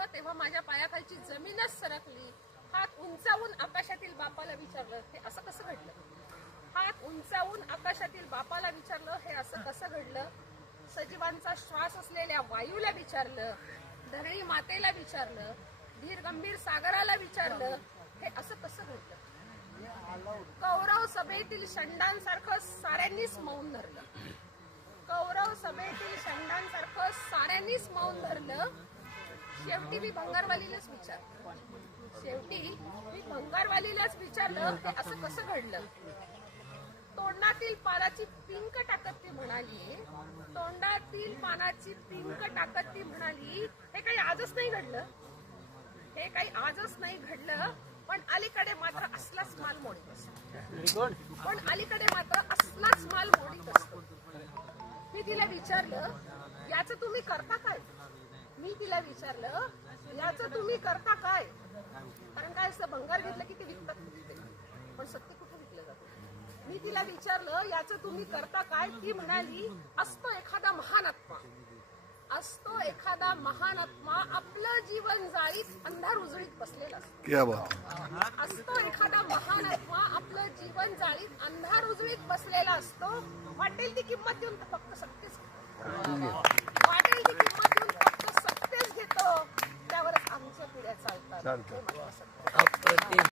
विचारलं तेव्हा माझ्या पायाखालची जमीनच सरकली. हात उंचावून आकाशातील बापाला विचारलं, हे असं कसं घडलं? हात उंचावून आकाशातील बापाला विचारलं, हे असं कसं घडलं? सजीवांचा श्वास असलेल्या वायूला विचारलं, धरणी मातेला विचारलं, धीर गंभीर सागराला विचारलं, हे असं कसं घडलं? कौरव सभेतील षंडांसारखं साऱ्यांनीच मौन धरलं. कौरव सभेतील षंडांसारखं साऱ्यांनीच मौन धरलं. शेवटी मी भंगारवालीलाच विचारलं, हे असं कसं घडलं? तोंडातील पानाची पिंक टाकत ती म्हणाली, तोंडातील पानाची पिंक टाकत ती म्हणाली, हे काही आजच नाही घडलं, हे काही आजच नाही घडलं. पण अलीकडे मात्र असलाच माल मोडीत असतो. मी तिला विचारलं, याचं तुम्ही करता काय? कारण काय असतं, भंगार घेतलं की ते विकतात, पण सत्य कुठे विकलं जातं? मी तिला विचारलं, याचं तुम्ही करता काय? ती म्हणाली, असतो एखादा महान आत्मा आपलं जीवन जाळीत अंधार उजळीत बसलेला असतो. असतो एखादा महान आत्मा आपलं जीवन जाळीत अंधार उजळीत बसलेला असतो. वाटेल ती किंमत देऊन फक्त सत्तेच घेतो, त्यावरच आमच्या पिढ्या चालतात.